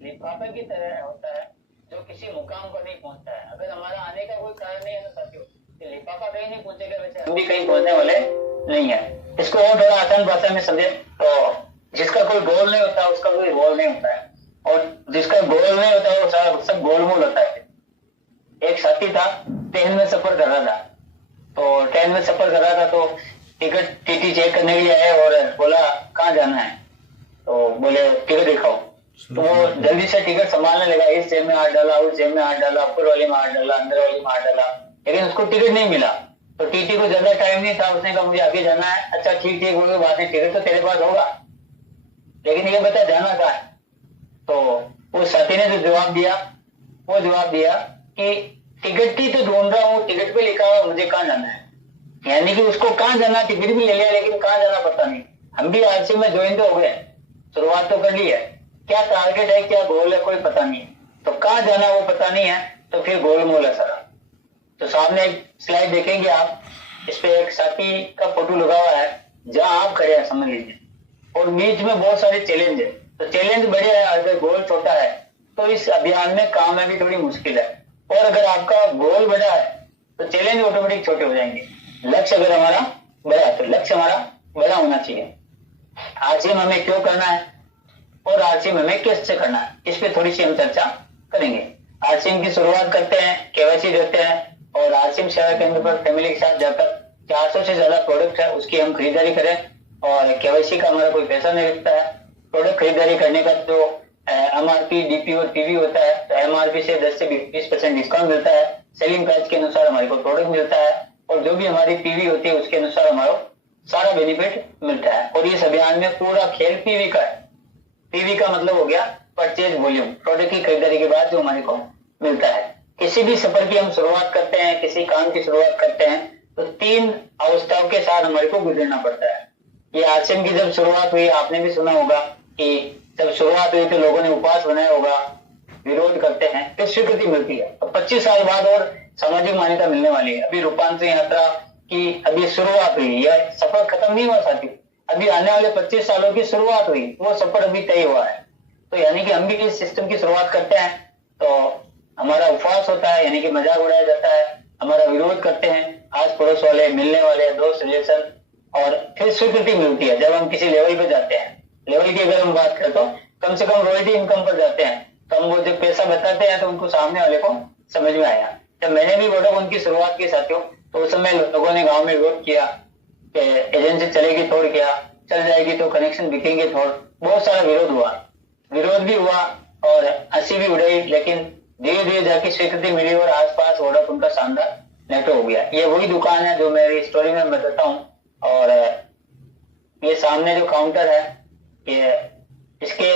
लिफाफे की तरह होता है जो किसी मुकाम पर नहीं पहुंचता है। अगर हमारा आने का कोई कारण नहीं है ना साथियों, कि लिफाफा कहीं नहीं पहुंचेगा, वैसे हम भी कहीं पहुंचने वाले नहीं है। इसको और थोड़ा आसान भाषा में समझे तो जिसका कोई गोल नहीं होता उसका कोई रोल नहीं होता है, और जिसका गोल नहीं होता वो सारा सब गोलमोल होता है। एक साथी था, ट्रेन में सफर कर रहा था, तो ट्रेन में सफर कर रहा था तो टिकट टीटी चेक करने के लिए आए और बोला कहाँ जाना है, तो बोले टिकट दिखाओ। तो वो जल्दी से टिकट संभालने लगा, इस जेब में हाथ डाला, उस जेब में हाथ डाला, ऊपर वाली में हाथ डाला, अंदर वाली में हाथ डाला, लेकिन उसको टिकट नहीं मिला। तो टीटी को ज्यादा टाइम नहीं था, उसने कहा मुझे आगे जाना है। अच्छा ठीक ठीक कोई बात नहीं, टिकट तो तेरे पास होगा, लेकिन ये बता जाना कहाँ है। तो उस साथी ने जो जवाब दिया, वो जवाब दिया कि टिकट ही तो ढूंढ रहा हूँ, टिकट पे लिखा हुआ मुझे कहाँ जाना है। यानी कि उसको कहाँ जाना, टिकट भी ले लिया लेकिन कहाँ जाना पता नहीं। हम भी आरसी में ज्वाइन तो हो गए, शुरुआत तो कर ली है, क्या टारगेट है क्या गोल है कोई पता नहीं है, तो कहाँ जाना वो पता नहीं है, तो फिर गोलमोल है सारा। तो सामने एक स्लाइड देखेंगे आप, इस पे एक साथी का फोटो लगा हुआ है जहां आप खड़े हैं समझ लीजिए, और बीच में बहुत सारे चैलेंज है। तो चैलेंज बड़े है, अगर गोल छोटा है तो इस अभियान में काम में भी थोड़ी मुश्किल है, और अगर आपका गोल बड़ा है तो चैलेंज ऑटोमेटिक छोटे हो जाएंगे। लक्ष्य अगर हमारा बड़ा है तो लक्ष्य हमारा बड़ा होना चाहिए। आरसीएम हमें क्यों करना है और आरसीएम हमें कैसे करना है, इस पे थोड़ी सी हम चर्चा करेंगे। आरसीएम की शुरुआत करते हैं, केवाईसी देते हैं, और आरसीएम सेवा केंद्र पर फैमिली के साथ जाकर 400 से ज्यादा प्रोडक्ट है उसकी हम खरीदारी करें, और केवाईसी का हमारा कोई पैसा नहीं लगता है। प्रोडक्ट खरीदारी करने का जो एमआरपी, डीपी और पीवी होता है, तो एमआरपी से 10 से 20% डिस्काउंट मिलता है, सेलिंग प्राइस के अनुसार हमारे को प्रोडक्ट मिलता है, और जो भी हमारी पीवी होती है उसके अनुसार हमारा सारा बेनिफिट मिलता है। और इस अभियान में पूरा खेल पीवी का है। पीवी का मतलब हो गया परचेज वॉल्यूम, प्रोडक्ट की खरीदारी के बाद जो हमारे को मिलता है। किसी भी सफर की हम शुरुआत करते हैं, किसी काम की शुरुआत करते हैं, तो 3 अवस्थाओं के साथ हमारे को गुजरना पड़ता है। ये आरसीएम की जब शुरुआत हुई, आपने भी सुना होगा कि जब शुरुआत हुई तो लोगों ने उपवास बनाया होगा, विरोध करते हैं, फिर स्वीकृति मिलती है। तो 25 साल बाद और सामाजिक मान्यता मिलने वाली है। अभी रूपांतरण यात्रा की अभी शुरुआत हुई, यह सफर खत्म नहीं हुआ साथी, अभी आने वाले 25 सालों की शुरुआत हुई, वो सफर अभी तय हुआ है। तो यानी कि हम भी इस सिस्टम की शुरुआत करते हैं तो हमारा उपवास होता है, यानी कि मजाक उड़ाया जाता है, हमारा विरोध करते हैं, आस पड़ोस वाले, मिलने वाले, दोस्त, रिलेशन, और फिर स्वीकृति मिलती है जब हम किसी लेवल पे जाते हैं। लेवल की अगर हम बात करें तो कम से कम रॉयल्टी इनकम पर जाते हैं, तो हम वो जब पैसा बताते हैं तो उनको सामने वाले को समझ में आया। जब मैंने भी वोडाफोन की शुरुआत की साथियों, तो उस समय लोगों ने गांव में विरोध किया कि एजेंसी चलेगी थोड़, क्या चल जाएगी तो कनेक्शन बिकेंगे थोड़, बहुत सारा विरोध हुआ, विरोध भी हुआ और हंसी भी उड़ाई, लेकिन धीरे धीरे जाके स्वीकृति मिली और आसपास वोडाफोन का शानदार नेटवर्क हो गया। ये वही दुकान है जो मेरी स्टोरी में बताता हूँ, और ये सामने जो काउंटर है, ये इसके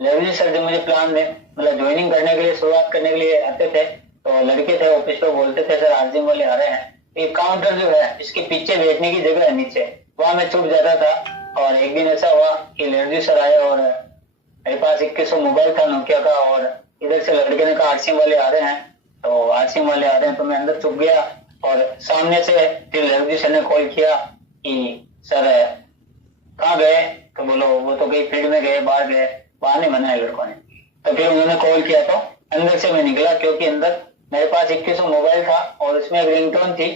लेवली सर जो मुझे प्लान में मतलब ज्वाइनिंग करने के लिए, शुरुआत करने के लिए आते थे, तो लड़के थे ऑफिस पे, बोलते थे सर आरजीएम वाले आ रहे हैं। ये काउंटर जो है इसके पीछे बैठने की जगह है नीचे, वहां मैं छुप जाता था। और एक दिन ऐसा हुआ कि लेडी सर आए और मेरे पास 2100 मोबाइल था नोकिया का, और इधर से लड़के ने कहा आरसीएम वाले आ रहे हैं, तो आरसीएम वाले आ रहे हैं, तो मैं अंदर छुप गया। और सामने से फिर लेडी सर ने कॉल किया कि सर कहाँ गए, तो बोलो वो तो कहीं फील्ड में गए, बाहर गए, बहाने बनाए लड़कों ने। तो फिर उन्होंने कॉल किया, तो अंदर से मैं निकला, क्योंकि अंदर मेरे पास 2100 मोबाइल था और उसमें एक रिंगटोन थी,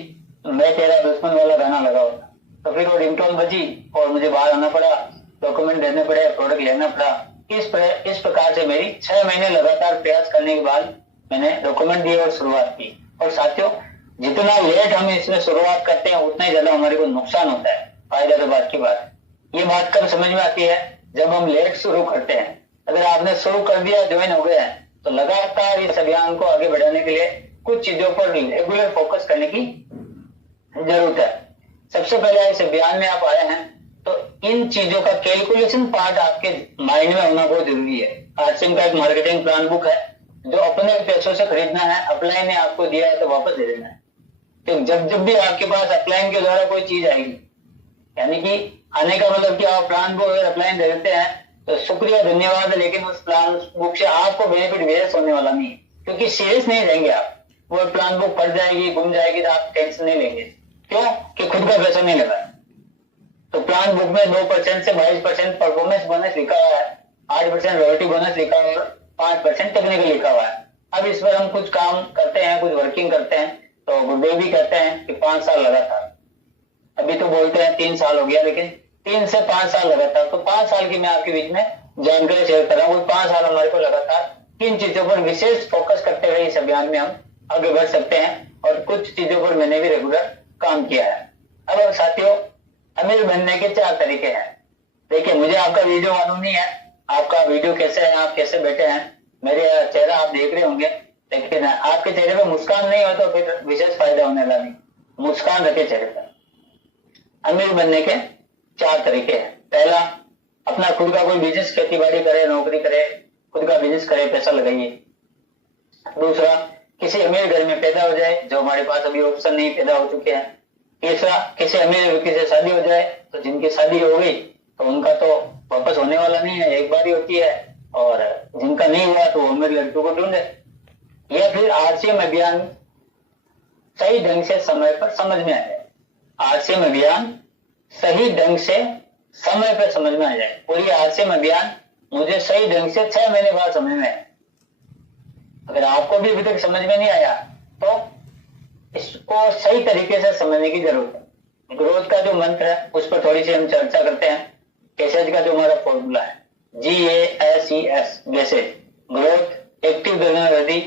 मैं तेरा दुश्मन वाला गाना लगा होता। तो फिर वो रिंगटोन बजी और मुझे बाहर आना पड़ा, डॉक्यूमेंट देने पड़े, प्रोडक्ट लेना पड़ा। इस प्रकार से मेरी 6 महीने लगातार प्रयास करने के बाद मैंने डॉक्यूमेंट दिए और शुरुआत की। और साथियों, जितना लेट हम इसमें शुरुआत करते हैं उतना ही ज्यादा हमारे को नुकसान होता है, फायदा तो बात की बात है। ये बात कब समझ में आती है, जब हम लेट शुरू करते हैं। अगर आपने शुरू कर दिया, ज्वाइन हो गए हैं, तो लगातार इस अभियान को आगे बढ़ाने के लिए कुछ चीजों पर रेगुलर फोकस करने की जरूरत है। सबसे पहले इस अभियान में आप आए हैं तो इन चीजों का कैलकुलेशन पार्ट आपके माइंड में होना बहुत जरूरी है। आरसीएम का एक मार्केटिंग प्लान बुक है जो अपने पैसों से खरीदना है, अपलाइन ने आपको दिया है तो वापस दे देना है। तो जब भी आपके पास अपलाइन के द्वारा कोई चीज आएगी, यानी कि आने का मतलब कि आप प्लान बुक अगर अपलाइन दे देते हैं तो शुक्रिया, धन्यवाद, लेकिन उस प्लान बुक से आपको बेनिफिट वेस्ट होने वाला नहीं है, क्योंकि सीरियस नहीं रहेंगे आप। वो प्लान बुक फट जाएगी, गुम जाएगी, तो आप टेंशन नहीं लेंगे, क्यों कि खुद का पैसा नहीं लगा। तो प्लान बुक में 2% से 22% परफॉर्मेंस बोनस लिखा हुआ है, 8% रॉयल्टी बोनस लिखा हुआ है, 5% टेक्निकल लिखा हुआ है। अब इस पर हम कुछ काम करते हैं, कुछ वर्किंग करते हैं, तो गुरुदेव भी कहते हैं कि 5 साल लगातार। अभी तो बोलते हैं 3 साल हो गया, लेकिन 3 से 5 साल लगातार, तो 5 साल की मैं आपके बीच में जानकारी शेयर कर रहा हूँ। 5 साल हमारे को लगातार किन चीजों पर विशेष फोकस करते हुए इस अभियान में हम आगे बढ़ सकते हैं, और कुछ चीजों पर मैंने भी रेगुलर काम किया है। अब साथियों, अमीर बनने के 4 तरीके हैं। देखिए, मुझे आपका वीडियो मालूम नहीं है, आपका वीडियो कैसे है, आप कैसे बैठे हैं, मेरे चेहरा आप देख रहे होंगे, लेकिन आपके चेहरे पे मुस्कान नहीं हो तो फिर विशेष फायदा होने वाला नहीं। मुस्कान रखे चेहरे पर। अमीर बनने के 4 तरीके हैं। पहला, अपना खुद का कोई बिजनेस, खेती बाड़ी करे, नौकरी करे, खुद का बिजनेस करे, पैसा लगाइए। दूसरा, किसी अमीर घर में पैदा हो जाए, जो हमारे पास अभी ऑप्शन नहीं, पैदा हो चुके हैं। तीसरा, किसी अमीर व्यक्ति से शादी हो जाए, तो जिनकी शादी हो गई तो उनका तो वापस होने वाला नहीं है, एक बार ही होती है, और जिनका नहीं हुआ तो अमीर लड़कियों को ढूंढे। या फिर आरसीएम अभियान सही ढंग से समय पर समझ में आ जाए। आरसीएम अभियान सही ढंग से समय पर समझ में आ जाए। और ये आरसीएम अभियान मुझे सही ढंग से 6 महीने बाद समझ में आया। अगर आपको भी अभी तक समझ में नहीं आया तो इसको सही तरीके से समझने की जरूरत है। ग्रोथ का जो मंत्र है उस पर थोड़ी सी हम चर्चा करते हैं। गैसेज का जो हमारा फॉर्मूला है, GASES, गैसेज, ग्रोथ, एक्टिव वृद्धि,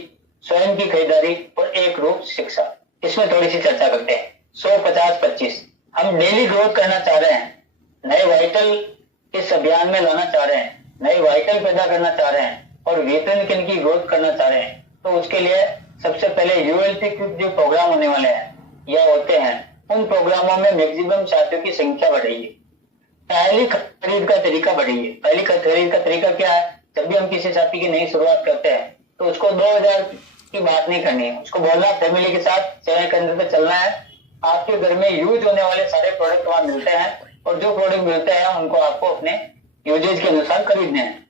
स्वयं की खरीदारी और एक रूप शिक्षा, इसमें थोड़ी सी चर्चा करते हैं। 100-50-25 हम डेली ग्रोथ करना चाह रहे हैं, नए वाइटल इस अभियान में लाना चाह रहे हैं, नए वाइटल पैदा करना चाह रहे हैं और वेतन किन की ग्रोथ करना चाह रहे हैं। तो उसके लिए सबसे पहले ULP जो प्रोग्राम होने वाले हैं या होते हैं, उन प्रोग्रामों में मैक्सिमम साथियों की संख्या बढ़ाइए। पहली खरीद का तरीका बढ़ाइए। पहली खरीद का तरीका क्या है? जब भी हम किसी साथी की नई शुरुआत करते हैं तो उसको 2000 की बात नहीं करनी है, उसको बोलना फैमिली के साथ शेयर करने पे चलना है। आपके घर में यूज होने वाले सारे प्रोडक्ट वहां मिलते हैं, और जो प्रोडक्ट मिलते हैं उनको आपको अपने यूजेज के अनुसार खरीदने हैं।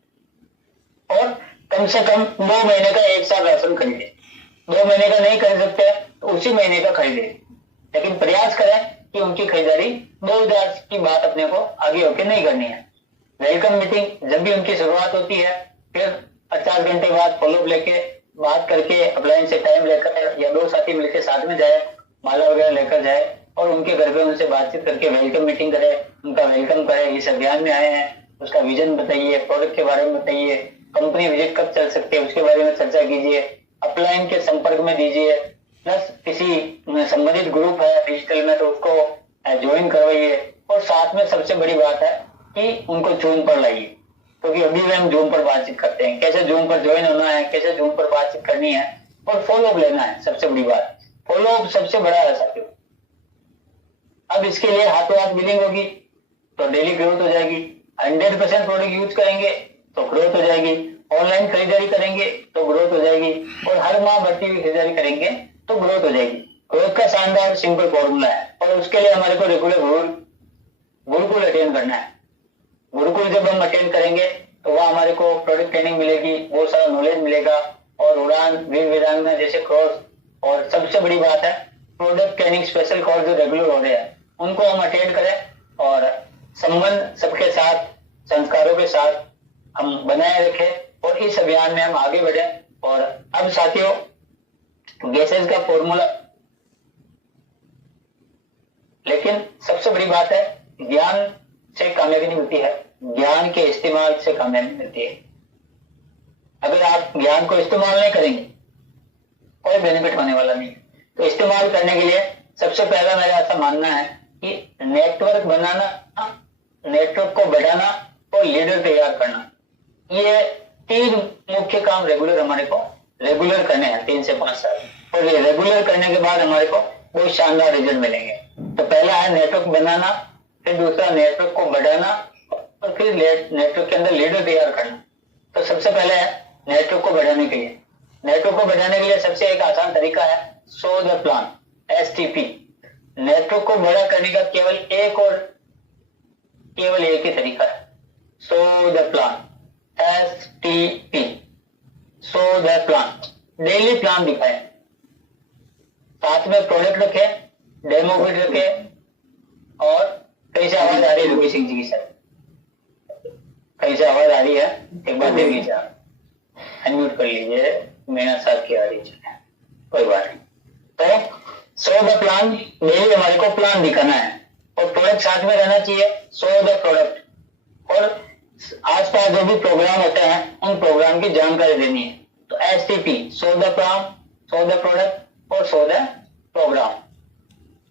और कम से कम 2 महीने का एक साथ राशन खरीदे। 2 महीने का नहीं खरीद सकते तो उसी महीने का खरीदे, लेकिन प्रयास करें कि उनकी खरीदारी 2000 की बात अपने को आगे होकर नहीं करनी है। वेलकम मीटिंग जब भी उनकी शुरुआत होती है, फिर 50 घंटे बाद फॉलोअप लेके बात करके अप्लायंस से टाइम लेकर या 2 साथी मिलकर साथ में जाए, माला वगैरह लेकर जाए और उनके घर पे उनसे बातचीत करके वेलकम मीटिंग करे, उनका वेलकम करे। इस अभियान में आए हैं, उसका विजन बताइए, प्रोडक्ट के बारे में बताइए, कंपनी विजिट कब चल सकती है उसके बारे में चर्चा कीजिए, अपलाइन के संपर्क में दीजिए, प्लस किसी संबंधित ग्रुप है डिजिटल में तो उसको ज्वाइन करवाइए। और साथ में सबसे बड़ी बात है कि उनको जूम पर लाइए, क्योंकि अभी भी हम जूम पर बातचीत करते हैं, कैसे जूम पर ज्वाइन होना है, कैसे जूम पर बातचीत करनी है और फॉलोअप लेना है। सबसे बड़ी बात फॉलोअप सबसे बड़ा है साथियों। अब इसके लिए हाथों हाथ बिलिंग होगी तो डेली ग्रोथ हो जाएगी। 100% प्रोडक्ट यूज करेंगे तो ग्रोथ हो जाएगी। ऑनलाइन खरीदारी करेंगे तो ग्रोथ हो जाएगी, और हर माह बढ़ती हुई खरीदारी करेंगे तो ग्रोथ हो जाएगी। ग्रोथ का शानदार सिंपल फॉर्मूला है, और उसके लिए हमारे को रेगुलर गुरुकुल अटेंड करना है। गुरुकुल जब हम अटेंड करेंगे तो वह हमारे को प्रोडक्ट ट्रेनिंग मिलेगी, बहुत सारा नॉलेज मिलेगा, और उड़ान, वीर वीरांगना जैसे कोर्स, और सबसे बड़ी बात है प्रोडक्ट ट्रेनिंग स्पेशल कोर्स जो रेगुलर हो रहे हैं उनको हम अटेंड करें, और संबंध सबके साथ, संस्कारों के साथ हम बनाए रखें और इस अभियान में हम आगे बढ़े। और अब साथियों, गैसेज का फॉर्मूला, लेकिन सबसे बड़ी बात है ज्ञान से कामयाबी नहीं मिलती है, ज्ञान के इस्तेमाल से कामयाबी मिलती है। अगर आप ज्ञान को इस्तेमाल नहीं करेंगे कोई बेनिफिट होने वाला नहीं है। तो इस्तेमाल करने के लिए सबसे पहला मेरा ऐसा मानना है कि नेटवर्क बनाना, नेटवर्क को बढ़ाना और लीडर तैयार करना, ये 3 मुख्य काम रेगुलर हमारे को रेगुलर करने हैं 3 से 5 साल, और ये रेगुलर करने के बाद हमारे को बहुत शानदार रिजल्ट मिलेंगे। तो पहला है नेटवर्क बनाना, फिर दूसरा नेटवर्क को बढ़ाना, और फिर नेटवर्क के अंदर लीडर तैयार करना। तो सबसे पहले है नेटवर्क को बढ़ाने के लिए। नेटवर्क को बढ़ाने के लिए सबसे एक आसान तरीका है so the plan, STP। Network को बड़ा करने का केवल एक ही तरीका है, so the plan, STP, so the plan. Daily plan दिखाएं, साथ में प्रोडक्ट रखे, डेमो भी रखे, और कहीं से आवाज आ रही है योगी सिंह जी की सर, कहीं से आवाज आ रही है, एक बार देख लीजिए आप। अनम्यूट कर लीजिए, मेरा साथ की आ रही है, कोई बात नहीं। तो शो द प्लान, डेली हमारे को प्लान दिखाना है और प्रोडक्ट साथ में रहना चाहिए, शो द प्रोडक्ट। और आसपास जो भी प्रोग्राम होते हैं उन प्रोग्राम की जानकारी देनी है। तो STP, show the plan, show the product और शो द प्रोग्राम।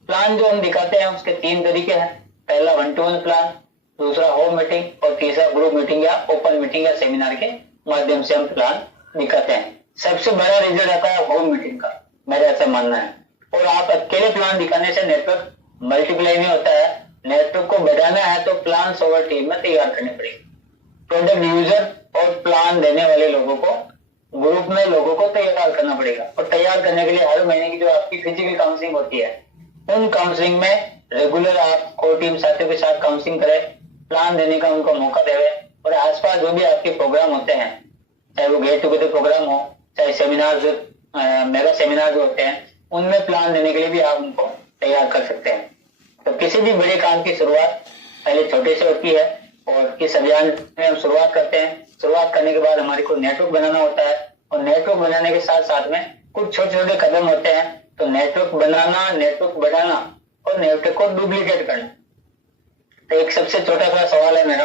प्लान जो हम दिखाते हैं उसके 3 तरीके हैं। पहला 1-to-1 प्लान, दूसरा होम मीटिंग और तीसरा ग्रुप मीटिंग या ओपन मीटिंग या सेमिनार के माध्यम से हम प्लान दिखाते हैं। सबसे बड़ा रिजल्ट आता है होम मीटिंग का, मेरा ऐसा मानना है। और आप अकेले प्लान दिखाने से नेटवर्क मल्टीप्लाई नहीं होता है। नेटवर्क को बढ़ाना है तो प्लान ओवर टीम में तैयार करने पड़ेगी। प्रोडक्ट यूजर और प्लान देने वाले लोगों को ग्रुप में लोगों को तैयार करना पड़ेगा। और तैयार करने के लिए हर महीने की जो आपकी फिजिकल काउंसलिंग होती है, उन काउंसलिंग में रेगुलर आप कोर टीम साथियों के साथ काउंसलिंग करें, प्लान देने का उनको मौका देवे। और आसपास जो भी आपके प्रोग्राम होते हैं, चाहे वो गेट टुगेदर प्रोग्राम हो, चाहे सेमिनार, मेगा सेमिनार जो होते हैं, उनमें प्लान देने के लिए भी आप उनको तैयार कर सकते हैं। तो किसी भी बड़े काम की शुरुआत पहले छोटे से होती है और इस अभियान में हम शुरुआत करते हैं। शुरुआत करने के बाद हमारे को नेटवर्क बनाना होता है और नेटवर्क बनाने के साथ साथ में कुछ छोटे छोटे कदम होते हैं। तो नेटवर्क बनाना, नेटवर्क बढ़ाना और नेटवर्क को डुप्लीकेट करना। तो एक सबसे छोटा सा सवाल है मेरा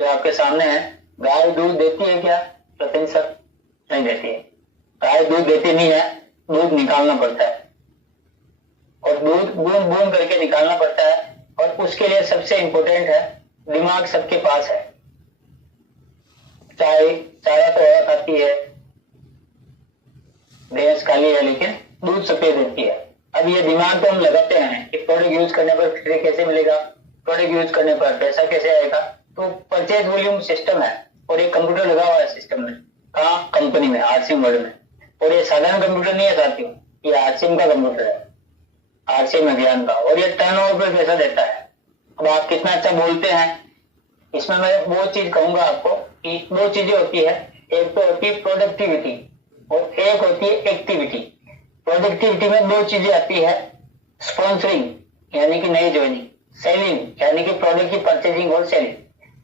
जो आपके सामने है, गाय दूध देती है क्या? प्रतिन सर, नहीं देती है। गाय दूध देती नहीं है, दूध निकालना पड़ता है और दूध बूंद बूंद करके निकालना पड़ता है। और उसके लिए सबसे इंपॉर्टेंट है दिमाग सबके पास है। चाय चारा तो और खाती है, भैंस काली है लेकिन दूध सफेद होती है। अब ये दिमाग तो हम लगाते हैं कि प्रोडक्ट यूज करने पर फ्री कैसे मिलेगा, प्रोडक्ट यूज करने पर पैसा कैसे आएगा। तो परचेज वॉल्यूम सिस्टम है और एक कंप्यूटर लगा हुआ है सिस्टम में, कहाँ? कंपनी में, आरसीएम वर्ल्ड में। और ये साधारण कंप्यूटर नहीं है साथियों, ये आरसीएम का कंप्यूटर है, आरसीएम अभियान का। और ये टर्नओवर पर पैसा देता है। अब आप कितना अच्छा बोलते हैं, इसमें मैं वो चीज कहूंगा आपको कि 2 चीजें होती है। एक तो होती है प्रोडक्टिविटी और एक होती है एक्टिविटी। प्रोडक्टिविटी में 2 चीजें आती है, स्पॉन्सरिंग यानी कि नई ज्वाइनिंग, सेलिंग यानी कि प्रोडक्ट की परचेजिंग और सेलिंग।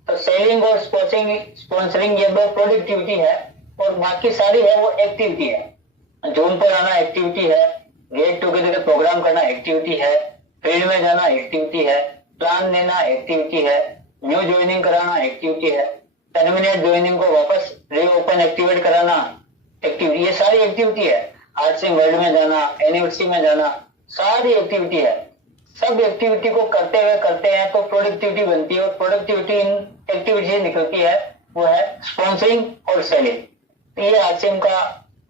तो सेलिंग और स्पॉन्सरिंग ये 2 प्रोडक्टिविटी है और बाकी सारी है वो एक्टिविटी है। जूम पर आना एक्टिविटी है, गेट टुगेदर प्रोग्राम करना एक्टिविटी है, फील्ड में जाना एक्टिविटी है, प्लान लेना एक्टिविटी है, न्यू ज्वाइनिंग कराना एक्टिविटी है, टर्मिनेट ज्वाइनिंग को वापस रीओपन एक्टिवेट कराना एक्टिविटी, ये सारी एक्टिविटी है। आरसीएम वर्ल्ड में जाना, एनिवर्सरी में जाना, सारी एक्टिविटी है। सब एक्टिविटी को करते हैं तो प्रोडक्टिविटी बनती है और प्रोडक्टिविटी इन एक्टिविटी से निकलती है, वो है स्पॉन्सरिंग और सेलिंग। तो ये आरसीएम का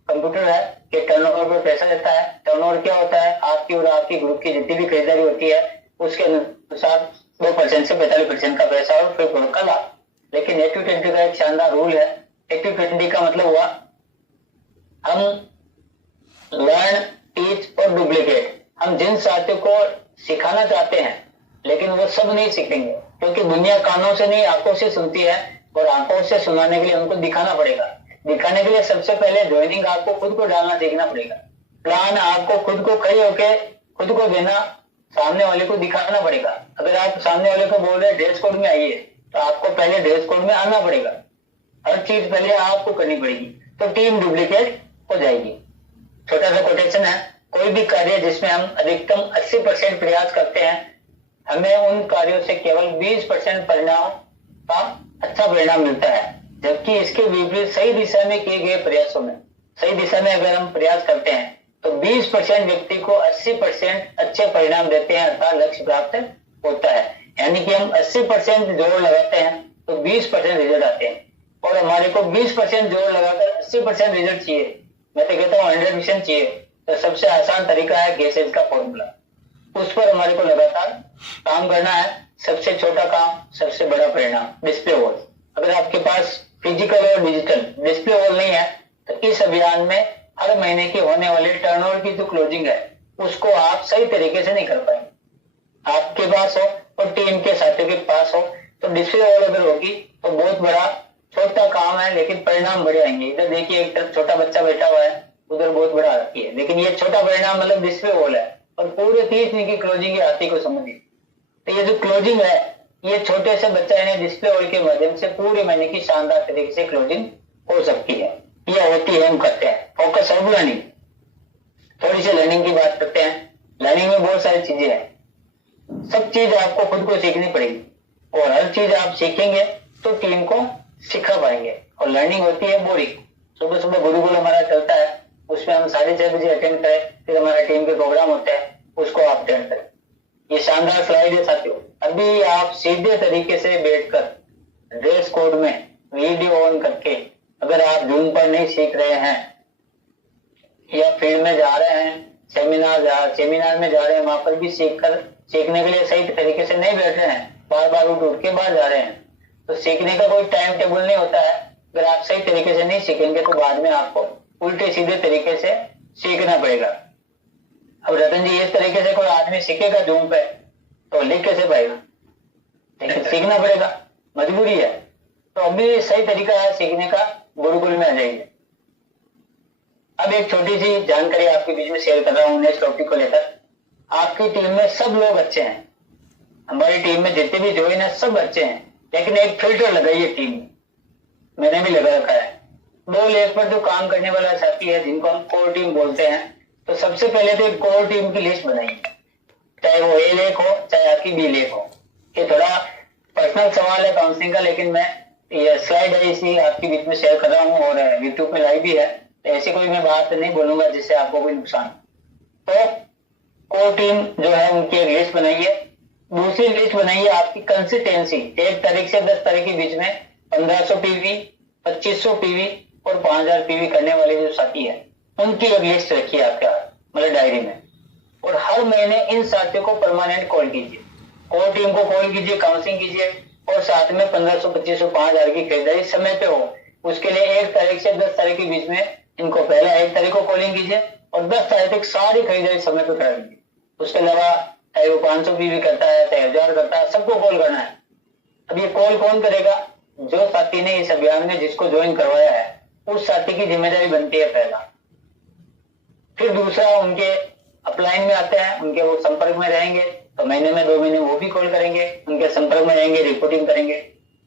कंप्यूटर है कि टर्नओवर पर पैसा देता है। टर्नओवर क्या होता है? आपकी और आपकी ग्रुप की जितनी भी खरीदारी होती है उसके अनुसार 2% से 45% का पैसा और फिर प्रोडक्ट का लाभ। लेकिन 80-20 का एक शानदार रूल है। 80-20 का मतलब हुआ हम लर्न, टीच और डुप्लीकेट। हम जिन साथियों को सिखाना चाहते हैं लेकिन वो सब नहीं सीखेंगे, क्योंकि दुनिया कानों से नहीं आंखों से सुनती है और आंखों से सुनाने के लिए उनको दिखाना पड़ेगा। दिखाने के लिए सबसे पहले ज्वाइनिंग आपको खुद को डालना सीखना पड़ेगा। प्लान आपको खुद को खड़ी होके खुद को देना, सामने वाले को दिखाना पड़ेगा। अगर आप सामने वाले को बोल रहे ड्रेस कोड में आइए तो आपको पहले ड्रेस कोड में आना पड़ेगा। हर चीज पहले आपको करनी पड़ेगी, तो टीम डुप्लीकेट हो जाएगी। छोटा सा कोटेशन है, कोई भी कार्य जिसमें हम अधिकतम 80% प्रयास करते हैं, हमें उन कार्यों से केवल 20% परिणाम का अच्छा परिणाम मिलता है। जबकि इसके विपरीत सही दिशा में किए गए प्रयासों में, सही दिशा में अगर हम प्रयास करते हैं तो 20% व्यक्ति को 80% अच्छे परिणाम देते हैं, अर्थात लक्ष्य प्राप्त होता है। यानी कि हम 80% जोर लगाते हैं तो 20% रिजल्ट आते हैं और हमारे को 20% जोर लगाकर 80% रिजल्ट चाहिए, मैं तो कहता हूँ 100% चाहिए। तो सबसे आसान तरीका है गेसेज का फॉर्मूला, उस पर हमारे को लगातार काम करना है। सबसे छोटा काम, सबसे बड़ा परिणाम, डिस्प्ले वॉल। अगर आपके पास फिजिकल और डिजिटल डिस्प्ले वॉल नहीं है तो इस अभियान में हर महीने की होने वाली टर्नओवर की जो क्लोजिंग है उसको आप सही तरीके से नहीं कर पाएंगे। आपके पास हो और टीम के साथियों के पास हो तो डिस्प्ले वॉल अगर होगी तो बहुत बड़ा छोटा काम है लेकिन परिणाम बड़े आएंगे। इधर देखिए एक तरफ छोटा बच्चा बैठा हुआ है, उधर बहुत बड़ा आती है, लेकिन ये छोटा परिणाम मतलब डिस्प्ले वॉल है और पूरे 30 दिन की क्लोजिंग है हाथी को समझिए। तो ये जो क्लोजिंग है ये छोटे से बच्चा यानी डिस्प्ले वॉल के माध्यम से पूरे महीने की शानदार तरीके से क्लोजिंग हो सकती है। यह होता ही हम करते हैं। फोकस ऑफ लर्निंग, थोड़ी सी लर्निंग की बात करते हैं। लर्निंग में बहुत सारी चीजें हैं, सब चीज आपको खुद को सीखनी पड़ेगी और हर चीज आप सीखेंगे तो टीम को सिखा पाएंगे। और लर्निंग होती है बोरिंग। सुबह सुबह गुरुकुल हमारा चलता है, उसमें हम 6:30 बजे अटेंड करें, फिर हमारा टीम के प्रोग्राम होते हैं, उसको आप अटेंड करें। ये शानदार स्लाइड है साथियों। अभी आप सीधे तरीके से बैठकर ड्रेस कोड में वीडियो ऑन करके अगर आप जूम पर नहीं सीख रहे हैं या फील्ड में जा रहे हैं, सेमिनार में जा रहे हैं, वहां पर भी सीखने के लिए सही तरीके से नहीं बैठ रहे हैं, बार बार उठ के बाहर जा रहे हैं, तो सीखने का कोई टाइम टेबल नहीं होता है। अगर आप सही तरीके से नहीं सीखेंगे तो बाद में आपको उल्टे सीधे तरीके से सीखना पड़ेगा। अब रतन जी, इस तरीके से कोई आदमी सीखेगा जूम पे तो लिख कैसे पाएगा? लेकिन सीखना पड़ेगा, मजबूरी है। तो अभी सही तरीका है सीखने का, गुरुकुल में आ जाइए। अब एक छोटी सी जानकारी आपके बीच में शेयर कर रहा हूं नेक्स्ट टॉपिक को लेकर। आपकी टीम में सब लोग अच्छे हैं, हमारी टीम में जितने भी ज्वाइन है सब अच्छे हैं, लेकिन एक फिल्टर लगाइए टीम में, मैंने भी लगा रखा है। 2 लेग पर जो काम करने वाला साथी है जिनको हम कोर टीम बोलते हैं, तो सबसे पहले तो एक कोर टीम की लिस्ट बनाइए, चाहे वो ए लेग हो चाहे आपकी बी लेग हो। ये थोड़ा पर्सनल सवाल है काउंसलिंग का, लेकिन मैं ये स्लाइड है इसी आपके बीच में शेयर कर रहा हूँ और यूट्यूब पे लाइव भी है, तो ऐसी कोई मैं बात नहीं बोलूंगा जिससे आपको कोई नुकसान। तो कोर टीम जो है उनकी एक लिस्ट बनाइए। दूसरी लिस्ट बनाइए आपकी कंसिस्टेंसी, 1 तारीख से 10 तारीख के बीच में 1500 पीवी, 2500 पीवी और 5000 पीवी करने वाले जो साथी है उनकी एक लिस्ट रखिए आपके हाथ, मतलब डायरी में। और हर महीने इन साथियों को परमानेंट कॉल कीजिए, कोर टीम को कॉल कीजिए, काउंसलिंग कीजिए और साथ में 1500, 2500, 5000 की खरीदारी समय पे हो। उसके लिए 1 तारीख से 10 तारीख के बीच में इनको पहला 1 तारीख को कॉलिंग कीजिए और 10 तारीख तक सारी खरीदारी समय पे करा दीजिए। उसके अलावा चाहे वो 500 पीवी करता है चाहे 1000 करता है, सबको कॉल करना है। अब ये कॉल कौन करेगा? जो साथी ने इस अभियान में जिसको ज्वाइन करवाया है उस साथी की जिम्मेदारी बनती है पहला। फिर दूसरा, उनके अपलाइन में आते हैं, उनके वो संपर्क में रहेंगे तो महीने में 2 महीने वो भी कॉल करेंगे, उनके संपर्क में रहेंगे, रिपोर्टिंग करेंगे।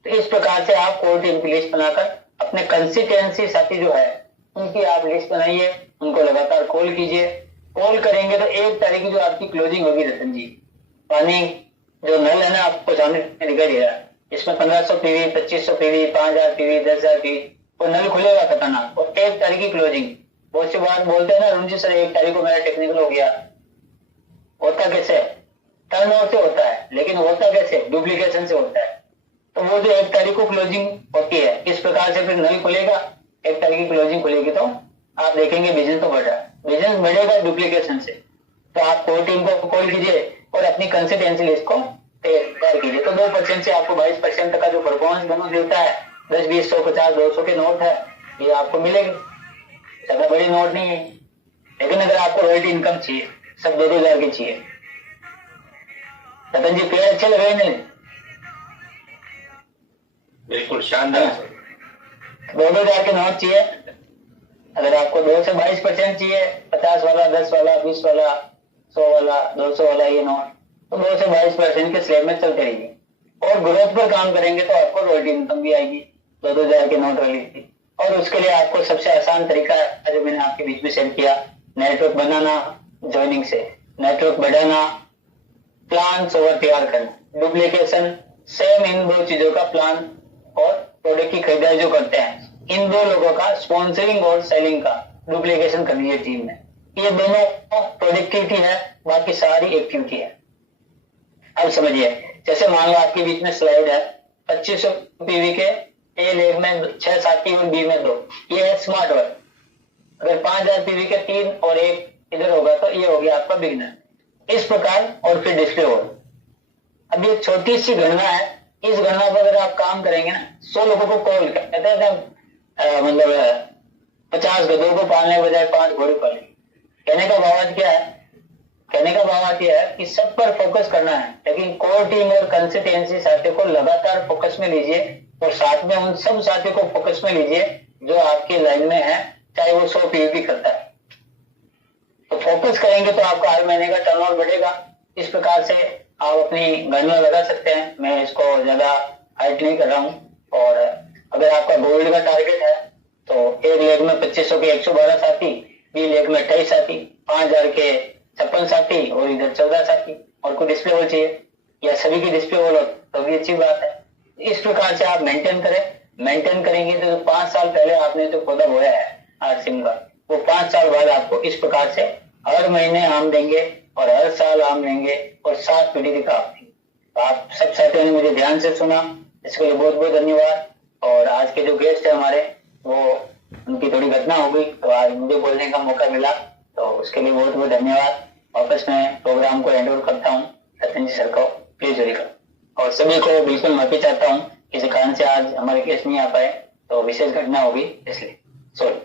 तो इस प्रकार से आप कोर टीम की लिस्ट बनाकर अपने कंसिस्टेंसी साथी जो है उनकी आप लिस्ट बनाइए, उनको लगातार कॉल कीजिए। कॉल करेंगे तो 1 तारीख की जो आपकी क्लोजिंग होगी रतन जी, पानी जो नल है ना आपको सामने दिखाई दे रहा है, इसमें 1500 पीवी, 2500 पीवी, 5000 पीवी, 10,000 पीवी, वो नल खुलेगा खतरनाक। और 1 तारीख की क्लोजिंग, बहुत सी बात बोलते हैं ना रुण जी सर 1 तारीख को मेरा टेक्निकल हो गया, होता कैसे? टर्नओवर से होता है, लेकिन होता कैसे? डुप्लीकेशन से होता है। तो वो जो 1 तारीख को क्लोजिंग होती है, इस प्रकार से फिर नल खुलेगा, 1 तारीख की क्लोजिंग खुलेगी तो आप देखेंगे बिजनेस तो बढ़ रहा है, बिजनेस बढ़ेगा डुप्लीकेशन से। तो आप कोर टीम को कॉल कीजिए और अपनी कंसिस्टेंसी लिस्ट को तैयार कीजिए। तो 2% से आपको 22% तक का जो परफॉर्मेंस बोनस मिलता है, 10, 20, 100, 50, 200 के नोट है, ये आपको मिलेगी। ज्यादा बड़ी नोट नहीं है, लेकिन अगर आपको रॉयल्टी इनकम चाहिए, सब 2-2 हजार की चाहिए। रतन जी पेड़ अच्छे लगे नहीं? बिल्कुल शानदार। 2-2 हजार के नोट चाहिए। अगर आपको 2 से 22% चाहिए, 50 वाला, 10 वाला, 20 वाला, 100 वाला, 200 वाला ये नोट, तो 2 से 22% के स्लैब में चलते रहिए। और ग्रोथ पर काम करेंगे तो आपको रॉयल्टी इनकम भी आएगी, 2-2 हजार के नोट वाली थी। और उसके लिए आपको सबसे आसान तरीका है जो मैंने आपके बीच में शेयर किया, नेटवर्क बनाना, ज्वाइनिंग से नेटवर्क बढ़ाना, प्लान ओवर तैयार करना, डुप्लीकेशन, सेम इन 2 चीजों का प्लान और प्रोडक्ट की खरीदारी जो करते हैं, इन 2 लोगों का स्पॉन्सरिंग और सेलिंग का डुप्लीकेशन करनी है टीम में। ये दोनों प्रोडक्टिविटी है, बाकी सारी एक्टिविटी है। अब समझिए, जैसे मान लो आपके बीच में स्लाइड है, 2500 पीवी के ए लेग में 6 साथी और बी में 2, ये है स्मार्ट वर्क। अगर 5000 पीवी के 3 और 1 इधर होगा तो ये हो गया आपका बिगनर। इस प्रकार और फिर डिस्प्ले और। अब ये छोटी सी गणना है, इस गणना पर अगर आप काम करेंगे ना, 100 लोगों को कॉल कहते हैं, मतलब 50 गधों को पालने के बजाय 5 घोड़े पाले। कहने का भाव क्या है? कहने का भाव यह है कि सब पर फोकस करना है, लेकिन कोर टीम और कंसिस्टेंसी साथियों को लगातार फोकस में लीजिए और साथ में उन सब साथियों को फोकस में लीजिए जो आपके लाइन में है, चाहे वो 100 पीवी करता है। तो फोकस करेंगे तो आपका हर महीने का टर्नओवर बढ़ेगा। इस प्रकार से आप अपनी गणना लगा सकते हैं। मैं इसको ज्यादा हाइट नहीं कर रहा हूं। और अगर आपका गोल्ड का टारगेट है तो एक लेग में 2500 के 112 साथी, बी लेग में 28 साथी, 5000 के 56 साथी और इधर 14 साथी। और कोई डिस्प्ले वॉल चाहिए या सभी की डिस्प्ले वॉल हो तो भी अच्छी बात है। इस प्रकार से आप मेंटेन करें। मेंटेन करेंगे तो 5 साल पहले आपने जो पौधा बोया है आर सिम का, वो 5 साल बाद आपको इस प्रकार से हर महीने आम देंगे और हर साल आम लेंगे और 7 पीढ़ी तक आम देंगे। तो आप सब साथियों ने मुझे ध्यान से सुना, इसके लिए बहुत बहुत धन्यवाद। और आज के जो गेस्ट है हमारे, वो उनकी थोड़ी घटना हो गई तो आज मुझे बोलने का मौका मिला, तो उसके लिए बहुत बहुत धन्यवाद। वापस मैं प्रोग्राम को हैंड ओवर करता हूँ सत्यन जी सर को, प्लीज वेलकम। और सभी को बिल्कुल माफी चाहता हूँ किसी कारण से आज हमारे केस नहीं आ पाए, तो विशेष घटना होगी इसलिए सॉरी।